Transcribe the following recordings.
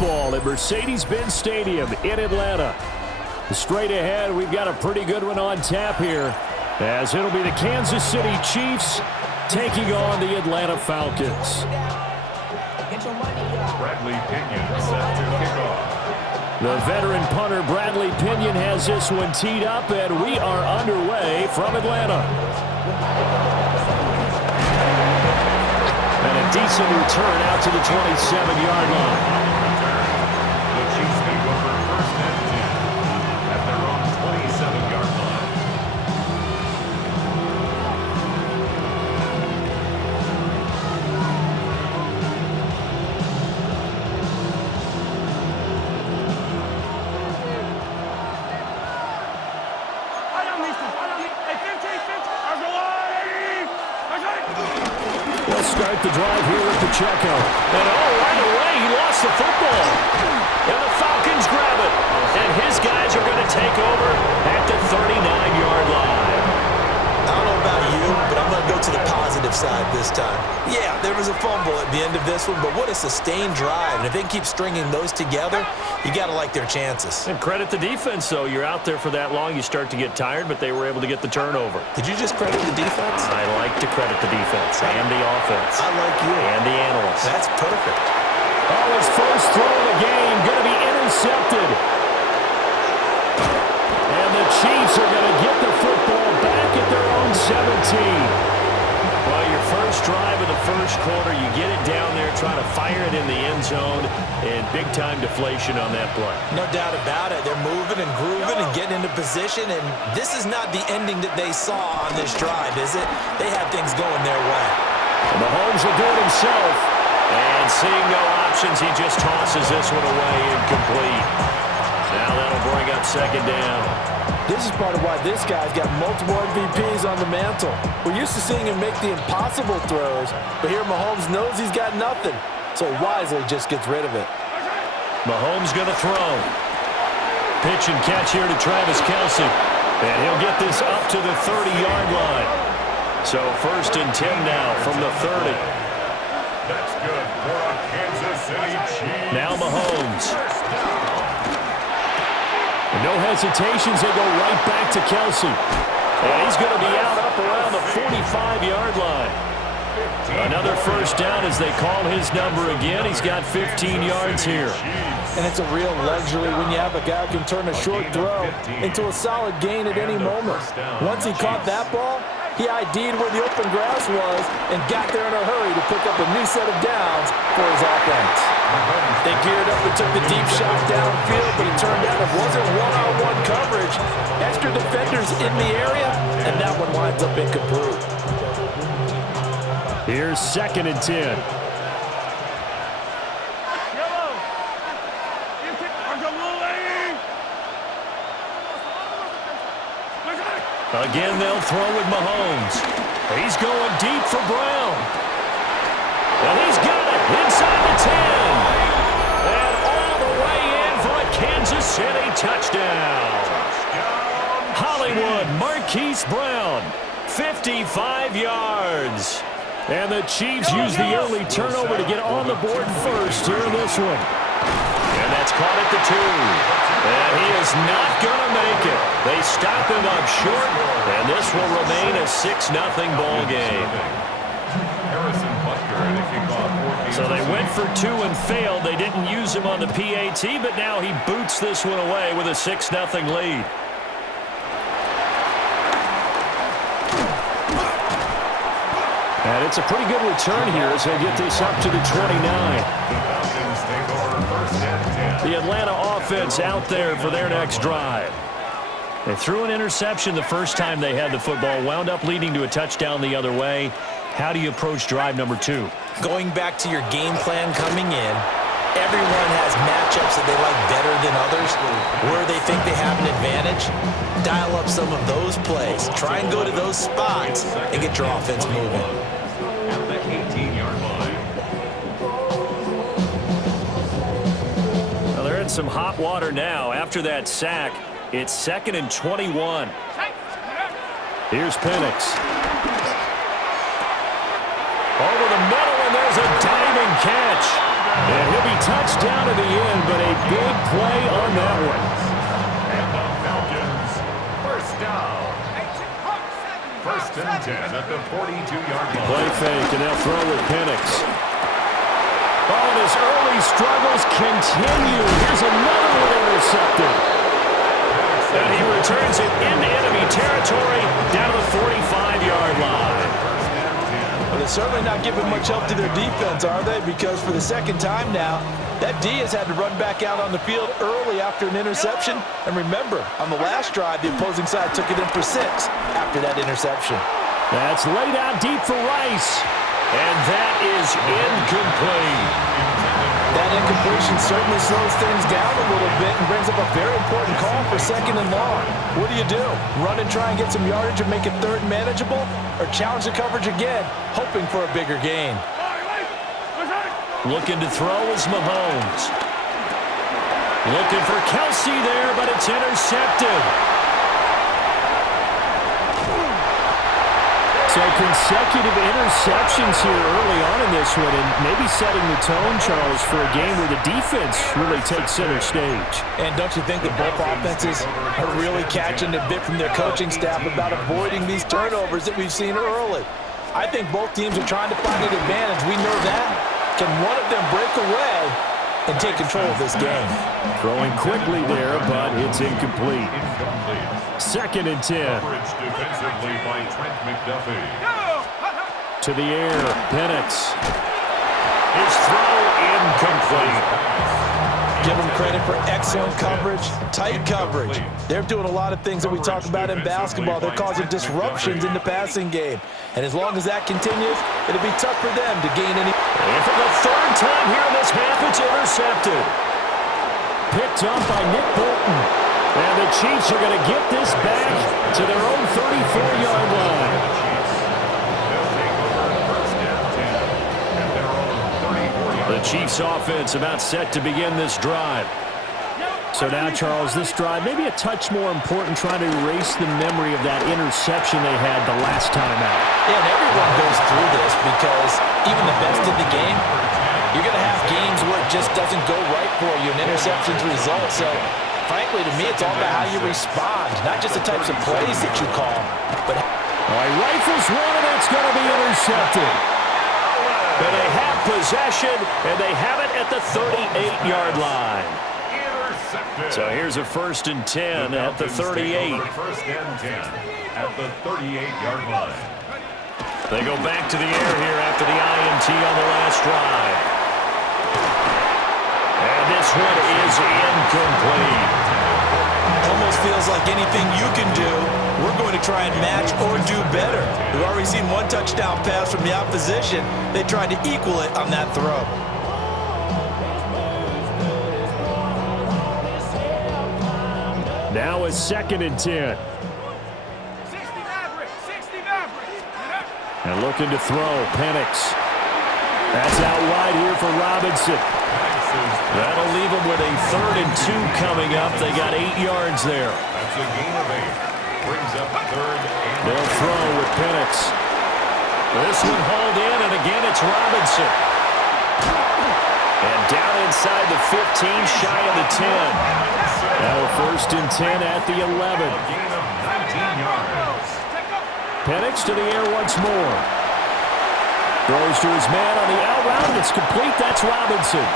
football at Mercedes-Benz Stadium in Atlanta. Straight ahead, we've got a pretty good one on tap here, as it'll be the Kansas City Chiefs taking on the Atlanta Falcons. Bradley Pinion set to kick off. The veteran punter Bradley Pinion has this one teed up, and we are underway from Atlanta. And a decent return out to the 27-yard line. The Chiefs take over first and 10 at their own 27-yard line. They'll start the drive here with Pacheco. And right away, he lost the football. And the Falcons grab it. And his guys are going to take over at the 39-yard line. I don't know about you, but I'm going to go to the positive side this time. Yeah, there was a fumble at the end of this one, but what a sustained drive. And if they can keep stringing those together, you got to like their chances. And credit the defense, though. You're out there for that long, you start to get tired, but they were able to get the turnover. Did you just credit the defense? I like to credit the defense and the offense. I like you. And the analysts. That's perfect. Oh, his first throw of the game going to be intercepted. And the Chiefs are going to get the football back at their own 17. Well, your first drive of the first quarter, you get it down there, try to fire it in the end zone, and big-time deflation on that play. No doubt about it. They're moving and grooving and getting into position, and this is not the ending that they saw on this drive, is it? They had things going their way. And Mahomes will do it himself. And seeing no options, he just tosses this one away incomplete. Now that'll bring up second down. This is part of why this guy's got multiple MVPs on the mantle. We're used to seeing him make the impossible throws, but here Mahomes knows he's got nothing, so he wisely just gets rid of it. Mahomes going to throw. Pitch and catch here to Travis Kelce. And he'll get this up to the 30-yard line. So first and 10 now from the 30. That's good for a Kansas City Chiefs. Now Mahomes. No hesitations, they go right back to Kelce. And he's going to be out up around the 45-yard line. Another first down as they call his number again. He's got 15 yards here. And it's a real luxury when you have a guy who can turn a short throw into a solid gain at any moment. Once he caught that ball, he ID'd where the open grass was and got there in a hurry to pick up a new set of downs for his offense. They geared up and took the deep shot downfield, but it turned out it wasn't one-on-one coverage. Extra defenders in the area, and that one winds up incomplete. Here's second and 10. Again, they'll throw with Mahomes. He's going deep for Brown. And he's got it inside the 10. And all the way in for a Kansas City touchdown. Hollywood Marquise Brown, 55 yards. And the Chiefs use the early turnover to get on the board first here in this one. And that's caught at the 2. And he is not going to make it. They stop him up short, and this will remain a 6-0 ball game. So they went for 2 and failed. They didn't use him on the PAT, but now he boots this one away with a 6-0 lead. And it's a pretty good return here as they get this up to the 29. The Atlanta offense out there for their next drive. They threw an interception the first time they had the football, wound up leading to a touchdown the other way. How do you approach drive number 2? Going back to your game plan coming in, everyone has matchups that they like better than others, where they think they have an advantage. Dial up some of those plays. Try and go to those spots and get your offense moving. At the 18-yard line. Well, they're in some hot water now. After that sack, it's second and 21. Here's Penix. Over the middle, and there's a diving catch. And he'll be touched down at the end, but a big play on that one. And the Falcons, first down. First and 10 at the 42-yard line. Play fake, and they'll throw with Penix. Oh, and his early struggles continue. Here's another one intercepted. And he returns it into enemy territory down to the 45-yard line. Well, they're certainly not giving much help to their defense, are they? Because for the second time now, that D has had to run back out on the field early after an interception. And remember, on the last drive, the opposing side took it in for 6 after that interception. That's laid out deep for Rice. And that is incomplete. That incompletion certainly slows things down a little bit and brings up a very important call for second and long. What do? Run and try and get some yardage and make it third manageable? Or challenge the coverage again, hoping for a bigger gain? Looking to throw is Mahomes. Looking for Kelsey there, but it's intercepted. So consecutive interceptions here early on in this one, and maybe setting the tone, Charles, for a game where the defense really takes center stage. And don't you think that both offenses are really catching a bit from their coaching staff about avoiding these turnovers that we've seen early? I think both teams are trying to find an advantage. We know that. Can one of them break away and take control of this game? Throwing quickly there, but it's incomplete. Second and 10. Coverage defensively by Trent McDuffie. To the air, Penix. His throw incomplete. Give them credit for excellent coverage, tight coverage. They're doing a lot of things that we talk about in basketball. They're causing disruptions in the passing game. And as long as that continues, it'll be tough for them to gain any. And for the third time here in this half, it's intercepted. Picked up by Nick Bolton. And the Chiefs are going to get this back to their own 34-yard line. The Chiefs offense about set to begin this drive. So now, Charles, this drive maybe a touch more important, trying to erase the memory of that interception they had the last time out. Yeah, and everyone goes through this because even the best in the game, you're going to have games where it just doesn't go right for you, and interceptions result. So frankly, to me, it's all about how you respond, not just the types of plays that you call, but... All right, rifles one, and it's going to be intercepted. And they have possession, and they have it at the 38-yard line. So here's a first and 10 at the 38. First and 10 at the 38-yard line. They go back to the air here after the INT on the last drive. And this one is incomplete. Almost feels like anything you can do, we're going to try and match or do better. We've already seen one touchdown pass from the opposition. They tried to equal it on that throw. Now a second and 10. And looking to throw, Penix. That's out wide here for Robinson. That'll leave them with a third and 2 coming up. They got 8 yards there. That's a gain of 8. Brings up third and they'll throw with Penix. This one hauled in, and again it's Robinson. And down inside the 15, shy of the 10. Now a first and 10 at the 11. gain of 19 yards. Penix to the air once more. Throws to his man on the out route. It's complete. That's Robinson.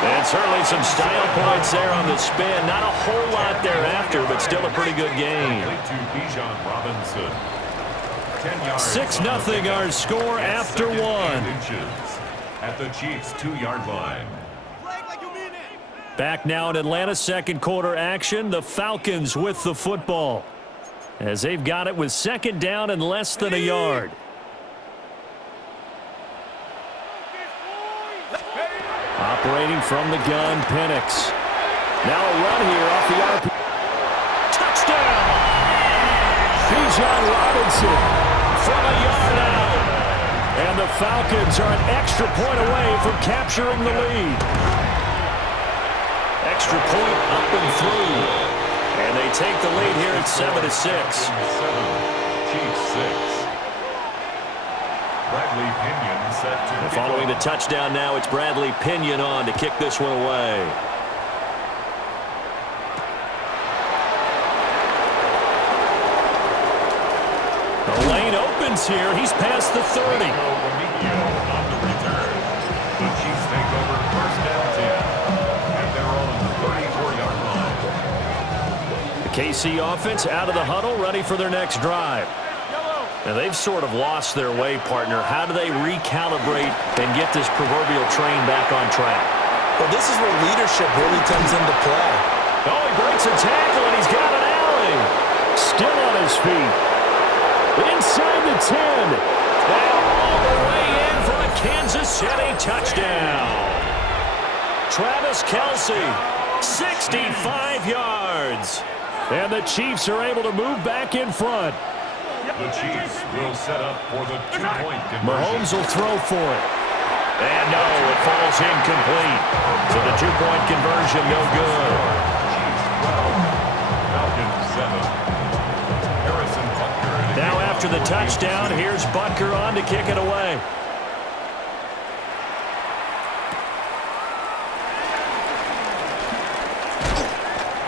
And certainly some style points there on the spin. Not a whole lot thereafter, but still a pretty good game. 6-0 our score after one. At the Chiefs' 2-yard line. Back now in Atlanta, second quarter action. The Falcons with the football, as they've got it with second down and less than a yard. Operating from the gun, Penix. Now a run here off the RP. Touchdown! Bijan Robinson from a yard out. And the Falcons are an extra point away from capturing the lead. Extra point up and through. And they take the lead here at 7-6. Chiefs 6. Bradley Pinion set to And following the touchdown now, it's Bradley Pinion on to kick this one away. The lane opens here. He's past the 30. on the return. The Chiefs take over first and 10. And they're on the 34-yard line. The KC offense out of the huddle, ready for their next drive. And they've sort of lost their way, partner. How do they recalibrate and get this proverbial train back on track? Well, this is where leadership really comes into play. Oh, he breaks a tackle, and he's got an alley. Still on his feet. Inside the 10. And all the way in for a Kansas City touchdown. Travis Kelce, 65 yards. And the Chiefs are able to move back in front. The Chiefs will set up for the two-point conversion. Mahomes will throw for it. And no, it falls incomplete. So the two-point conversion, no good. Chiefs 12, Falcons 7. Harrison Butker. Now after the touchdown, here's Butker on to kick it away.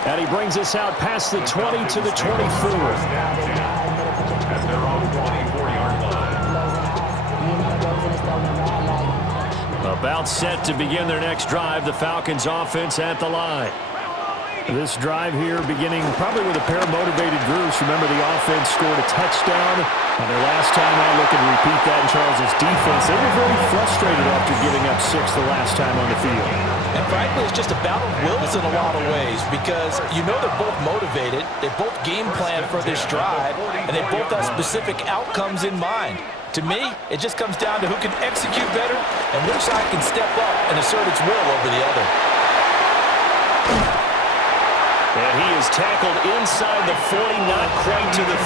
And he brings us out past the 20 to the 24. At their own 24-yard line. About set to begin their next drive, the Falcons offense at the line. This drive here beginning probably with a pair of motivated groups. Remember, the offense scored a touchdown on their last time out. Looking to repeat that in Charles' defense. They were very frustrated after giving up 6 the last time on the field. And frankly, it's just a battle of wills in a lot of ways because you know they're both motivated, they both game plan for this drive, and they both have specific outcomes in mind. To me, it just comes down to who can execute better and which side can step up and assert its will over the other. And he is tackled inside the 40, not quite to the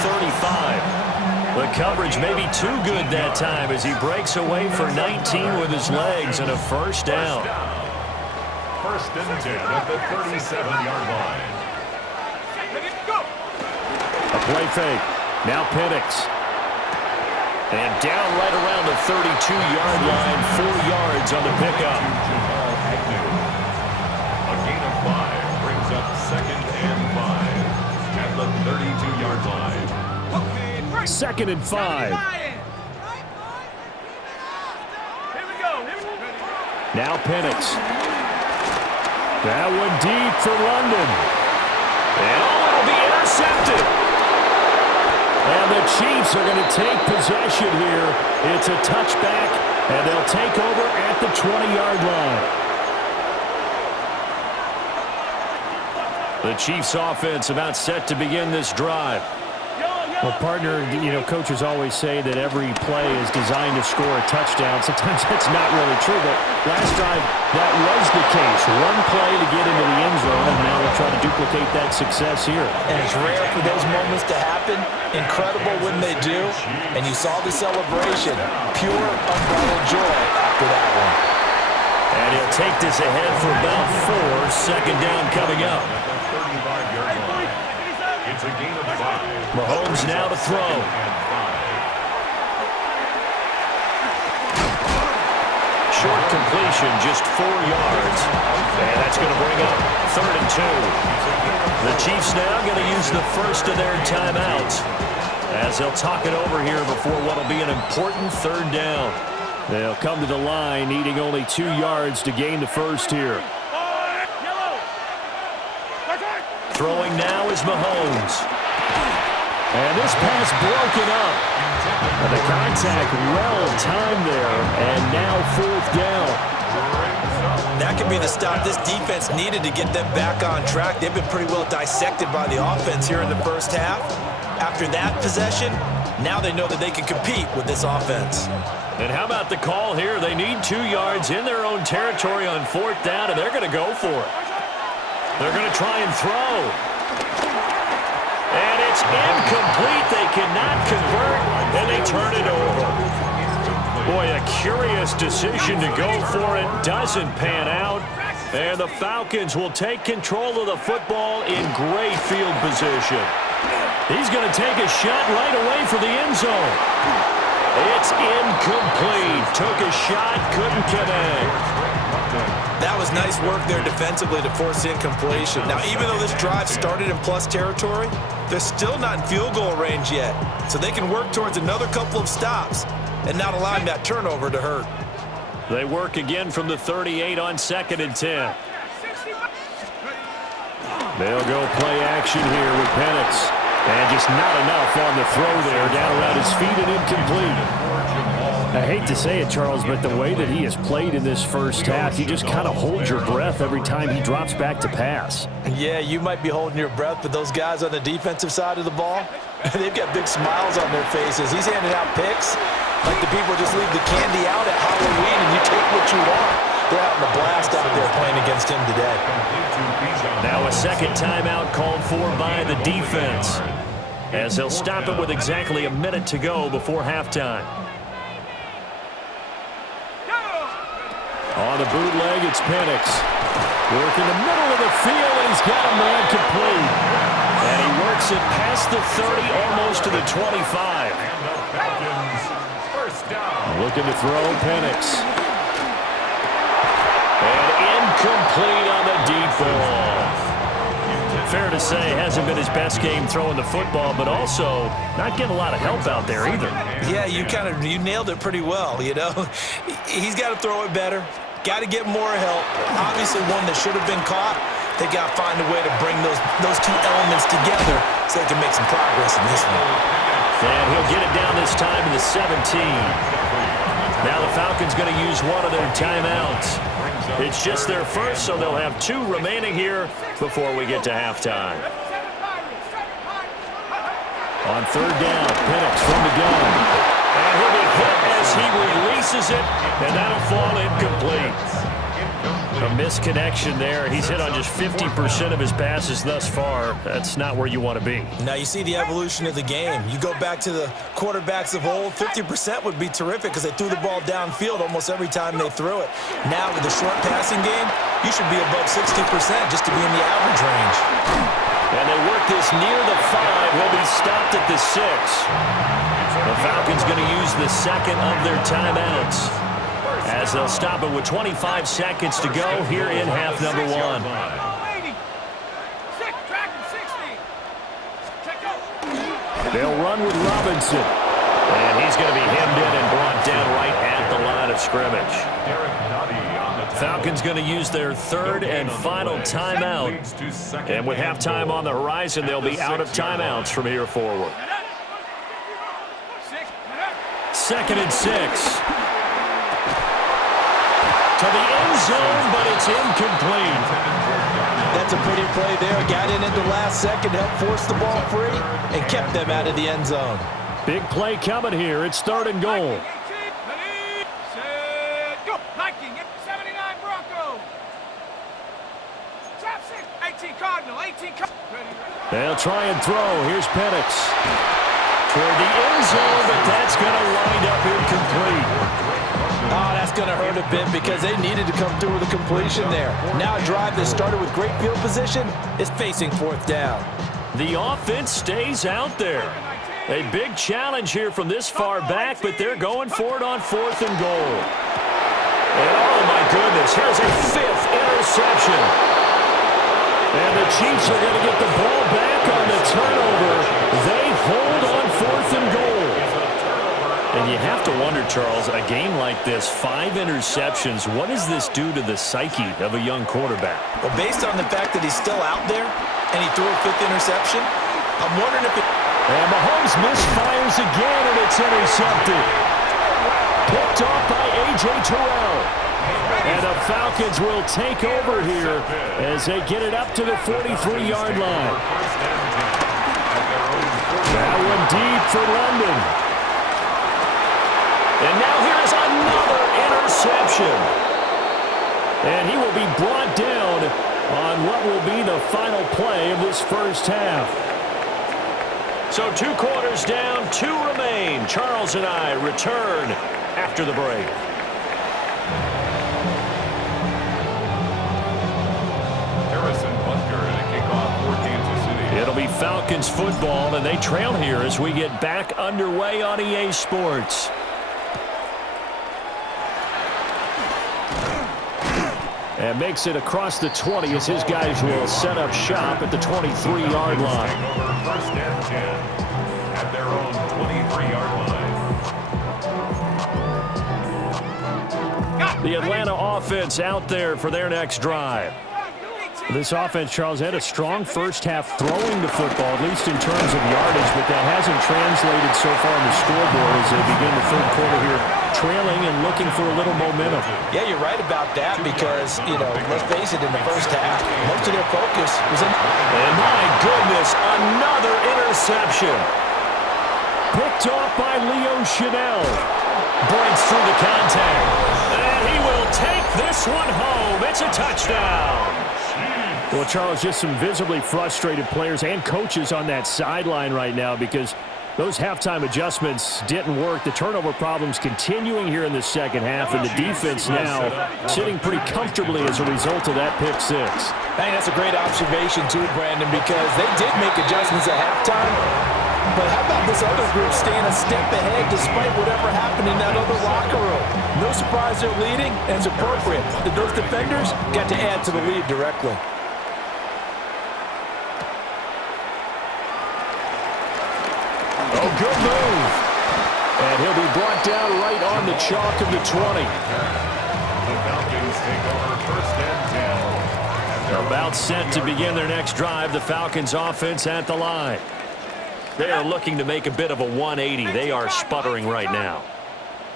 35. The coverage may be too good that time as he breaks away for 19 with his legs and a first down. First and 10 at the 37-yard line. A play fake. Now Penix. And down right around the 32-yard line, 4 yards on the pickup. A gain of 5 brings up second and 5 at the 32-yard line. Second and 5. Now Penix. That one deep for London. And it'll be intercepted. And the Chiefs are going to take possession here. It's a touchback, and they'll take over at the 20-yard line. The Chiefs offense about set to begin this drive. Well, partner, you know, coaches always say that every play is designed to score a touchdown. Sometimes that's not really true, but last drive, that was the case. One play to get into the end zone, and now they'll try to duplicate that success here. And it's rare for those moments to happen. Incredible when they do. And you saw the celebration. Pure, unbridled joy after that one. And he'll take this ahead for about 4. Second down coming up. It's a gain of 5. Mahomes now to throw. Short completion, just 4 yards. And that's going to bring up 3rd and 2. The Chiefs now going to use the first of their timeouts as they'll talk it over here before what will be an important 3rd down. They'll come to the line needing only 2 yards to gain the first here. Throwing now is Mahomes. And this pass broken up. And the contact well-timed there. And now 4th down. That could be the stop this defense needed to get them back on track. They've been pretty well dissected by the offense here in the first half. After that possession, now they know that they can compete with this offense. And how about the call here? They need 2 yards in their own territory on 4th down, and they're going to go for it. They're going to try and throw. And it's incomplete. They cannot convert, and they turn it over. Boy, a curious decision to go for it. Doesn't pan out. And the Falcons will take control of the football in great field position. He's going to take a shot right away for the end zone. It's incomplete. Took a shot, couldn't connect. That was nice work there defensively to force the incompletion. Now, even though this drive started in plus territory, they're still not in field goal range yet. So they can work towards another couple of stops and not allowing that turnover to hurt. They work again from the 38 on 2nd and 10. They'll go play action here with Penix. And just not enough on the throw there. Down around his feet and incomplete. I hate to say it, Charles, but the way that he has played in this first half, you just kind of hold your breath every time he drops back to pass. Yeah, you might be holding your breath, but those guys on the defensive side of the ball, they've got big smiles on their faces. He's handing out picks like the people just leave the candy out at Halloween and you take what you want. They're having a blast out there playing against him today. Now a second timeout called for by the defense, as they'll stop it with exactly a minute to go before halftime. On the bootleg, it's Penix. Working the middle of the field, and he's got a man complete. And he works it past the 30, almost to the 25. Looking to throw, Penix. And incomplete on the deep ball. Fair to say, hasn't been his best game throwing the football, but also not getting a lot of help out there either. Yeah, you nailed it pretty well, you know. He's got to throw it better. Got to get more help. Obviously one that should have been caught. They got to find a way to bring those two elements together so they can make some progress in this one. And he'll get it down this time in the 17. Now the Falcons going to use one of their timeouts. It's just their first, so they'll have 2 remaining here before we get to halftime. On 3rd down, Penix from the gun. And he'll be hit as he releases it, and that'll fall incomplete. A misconnection there. He's hit on just 50% of his passes thus far. That's not where you want to be. Now you see the evolution of the game. You go back to the quarterbacks of old, 50% would be terrific because they threw the ball downfield almost every time they threw it. Now with the short passing game, you should be above 60% just to be in the average range. And they work this near the 5. He'll be stopped at the 6. The Falcons going to use the second of their timeouts, as they'll stop it with 25 seconds to go here in half number 1. They'll run with Robinson. And he's going to be hemmed in and brought down right at the line of scrimmage. Falcons going to use their 3rd and final timeout. And with halftime on the horizon, they'll be out of timeouts from here forward. 2nd and 6. To the end zone, but it's incomplete. That's a pretty play there. Got in at the last second, helped force the ball free, and kept them out of the end zone. Big play coming here. It's 3rd and goal. They'll try and throw. Here's Penix. Toward the end zone, but that's going to wind up incomplete. Oh, that's going to hurt a bit because they needed to come through with a completion there. Now a drive that started with great field position is facing 4th down. The offense stays out there. A big challenge here from this far back, but they're going for it on 4th and goal. And oh my goodness, here's a 5th interception. And the Chiefs are going to get the ball back on the turnover. They hold on 4th and goal. And you have to wonder, Charles, a game like this, 5 interceptions, what does this do to the psyche of a young quarterback? Well, based on the fact that he's still out there and he threw a 5th interception, I'm wondering if it... And Mahomes misfires again, and it's intercepted. Picked off by A.J. Terrell. And the Falcons will take over here as they get it up to the 43-yard line. That one deep for London. And now here's another interception. And he will be brought down on what will be the final play of this first half. So 2 quarters down, 2 remain. Charles and I return after the break. It'll be Falcons football, and they trail here as we get back underway on EA Sports. And makes it across the 20 as his guys will set up shop at the 23-yard line. First and 10 at their own 23-yard line. The Atlanta offense out there for their next drive. This offense, Charles, had a strong first half throwing the football, at least in terms of yardage, but that hasn't translated so far on the scoreboard as they begin the third quarter here, trailing and looking for a little momentum. Yeah, you're right about that because, let's face it, in the first half, most of their focus was in... And my goodness, another interception. Picked off by Leo Chanel. Breaks through the contact. And he will take this one home. It's a touchdown. Well, Charles, just some visibly frustrated players and coaches on that sideline right now because those halftime adjustments didn't work. The turnover problems continuing here in the second half, and the defense now sitting pretty comfortably as a result of that pick six. Hey, that's a great observation too, Brandon, because they did make adjustments at halftime. But how about this other group staying a step ahead despite whatever happened in that other locker room? No surprise they're leading, and it's appropriate that those defenders got to add to the lead directly. Oh, good move. And he'll be brought down right on the chalk of the 20. The Falcons take over first and 10. About set to begin their next drive, the Falcons offense at the line. They are looking to make a bit of a 180. They are sputtering right now.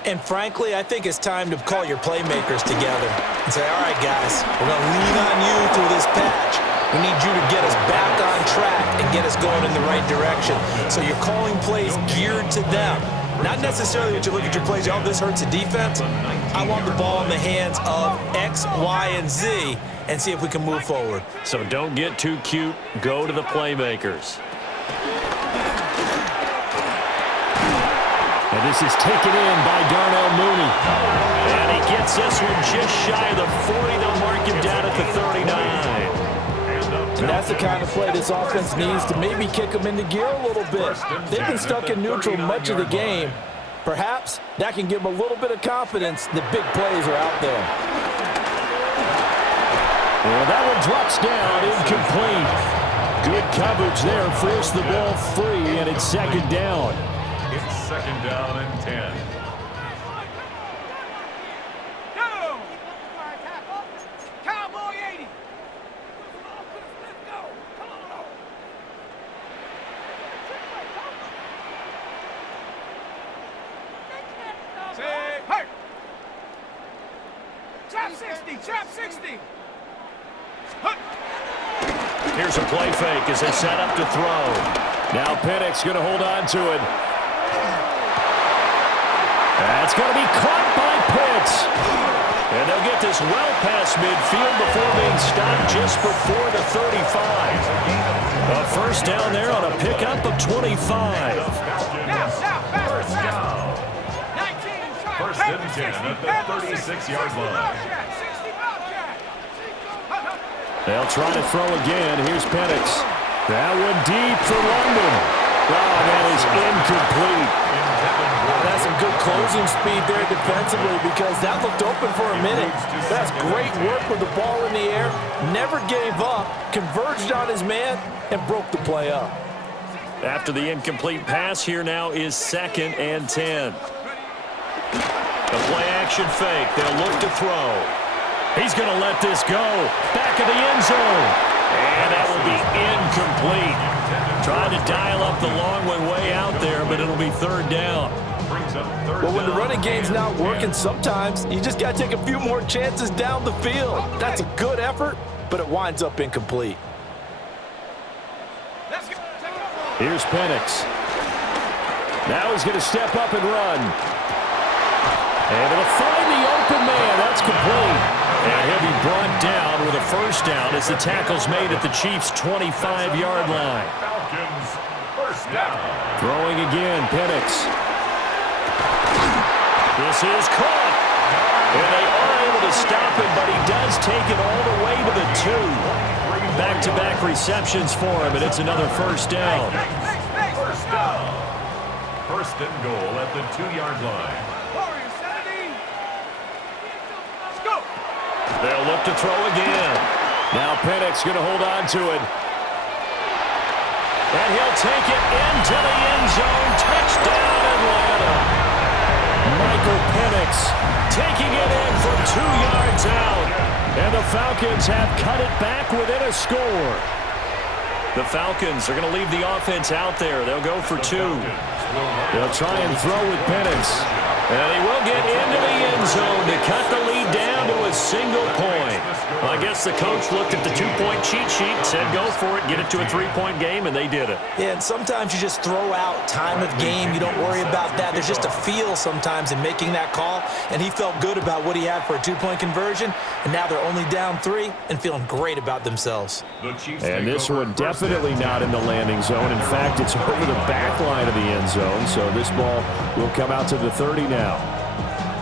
And frankly, I think it's time to call your playmakers together and say, all right, guys, we're going to lean on you through this patch. We need you to get us back on track and get us going in the right direction. So you're calling plays geared to them. Not necessarily that you look at your plays, oh, this hurts the defense. I want the ball in the hands of X, Y, and Z and see if we can move forward. So don't get too cute. Go to the playmakers. And this is taken in by Darnell Mooney. And he gets this one just shy of the 40. They'll mark him down at the 39. And that's the kind of play this offense needs to maybe kick them into gear a little bit. They've been stuck in neutral much of the game. Perhaps that can give them a little bit of confidence that big plays are out there. Well, that one drops down, incomplete. Good coverage there, forced the ball free, and it's second down. It's second down and 10. Cowboy 80. Say, hey! Trap 60, trap 60. Here's a play fake as they set up to throw. Now Penix going to hold on to it. That's going to be caught by Pitts. And they'll get this well past midfield before being stopped just before the 35. A first down there on a pickup of 25. First down. 19, First and 10 at the 36-yard line. They'll try to throw again. Here's Penix. That one deep for London. Oh, that is incomplete. That's some good closing speed there defensively because that looked open for a minute. That's great work with the ball in the air. Never gave up, converged on his man, and broke the play up. After the incomplete pass, here now is second and 10. The play action fake. They'll look to throw. He's going to let this go. Back of the end zone. And that will be incomplete. Trying to dial up the long way out there, but it'll be third down. Well, when the running game's not working, sometimes you just got to take a few more chances down the field. That's a good effort, but it winds up incomplete. Here's Penix. Now he's going to step up and run. And it'll find the open man. That's complete. And he'll be brought down with a first down as the tackle's made at the Chiefs' 25-yard line. Falcons, first down. Throwing again, Penix. This is caught. And they are able to stop him, but he does take it all the way to the 2. Back-to-back receptions for him, and it's another first down. First down. First and goal at the 2-yard line. They'll look to throw again. Now Penix going to hold on to it. And he'll take it into the end zone. Touchdown, Atlanta. Michael Penix taking it in from 2 yards out. And the Falcons have cut it back within a score. The Falcons are going to leave the offense out there. They'll go for 2. They'll try and throw with Penix. And he will get into the end zone to cut the lead down to a single point. Well, I guess the coach looked at the 2-point cheat sheet, said go for it, get it to a 3-point game, and they did it. Yeah, and sometimes you just throw out time of game. You don't worry about that. There's just a feel sometimes in making that call, and he felt good about what he had for a 2-point conversion, and now they're only down 3 and feeling great about themselves. And this one definitely not in the landing zone. In fact, it's over the back line of the end zone, so this ball will come out to the 30 now.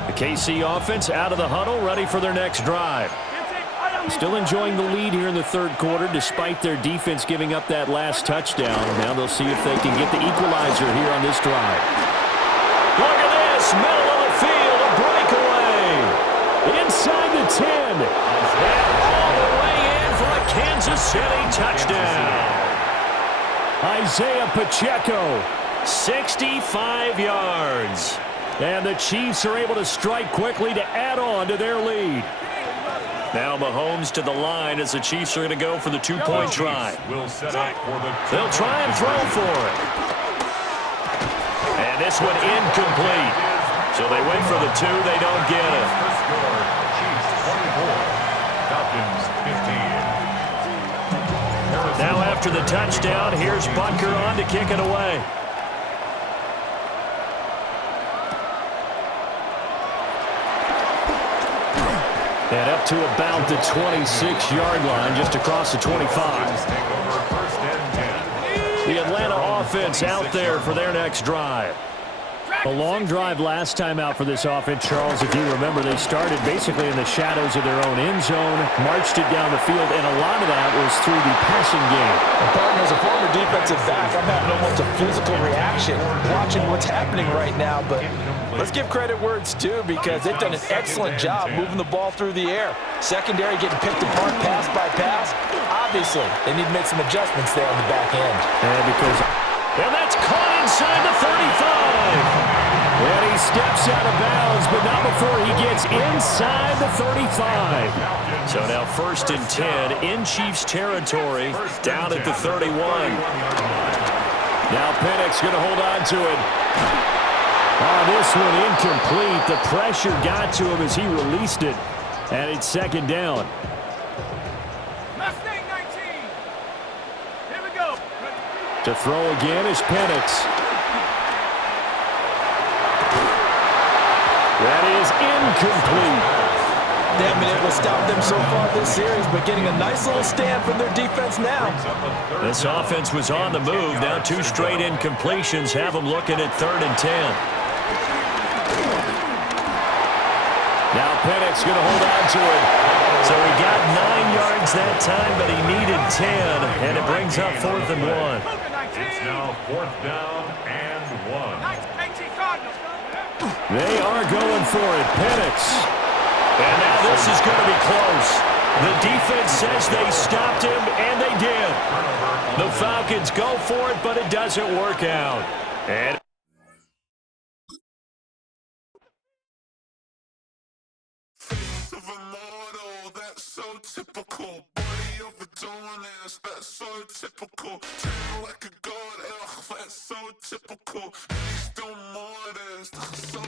The KC offense out of the huddle, ready for their next drive. Still enjoying the lead here in the third quarter, despite their defense giving up that last touchdown. Now they'll see if they can get the equalizer here on this drive. Look at this, middle of the field, a breakaway. Inside the 10. And all the way in for a Kansas City touchdown. Isaiah Pacheco, 65 yards. And the Chiefs are able to strike quickly to add on to their lead. Now Mahomes to the line as the Chiefs are going to go for the 2-point try. They'll try and throw for it. And this one incomplete. So they wait for the 2. They don't get it. Chiefs 24, Falcons 15. Now after the touchdown, here's Butker on to kick it away. And up to about the 26-yard line, just across the 25. The Atlanta offense out there for their next drive. A long drive last time out for this offense, Charles. If you remember, they started basically in the shadows of their own end zone, marched it down the field, and a lot of that was through the passing game. And partner, as a former defensive back, I'm having almost a physical reaction watching what's happening right now. But let's give credit where it's due, because they've done an excellent job moving the ball through the air. Secondary getting picked apart pass by pass. Obviously, they need to make some adjustments there on the back end. And that's caught inside the 35. And he steps out of bounds, but not before he gets inside the 35. So now 1st and 10 in Chiefs territory, down at the 31. Now Penix going to hold on to it. Oh, this one incomplete. The pressure got to him as he released it. And it's 2nd down. Mustang 19. Here we go. To throw again is Penix. That is incomplete. They haven't been able to stop them so far this series, but getting a nice little stand from their defense now. This offense was on the move. Now 2 straight incompletions have them looking at 3rd and 10. Now Penix going to hold on to it. So he got 9 yards that time, but he needed 10, and it brings up 4th and 1. It's now 4th down and 1. 18 Cardinals. They are going for it. Penix. And now this is going to be close. The defense says they stopped him, and they did. The Falcons go for it, but it doesn't work out. And typical, body of Adonis, that's so typical. Turn like a god, that's so typical. He's still modest, so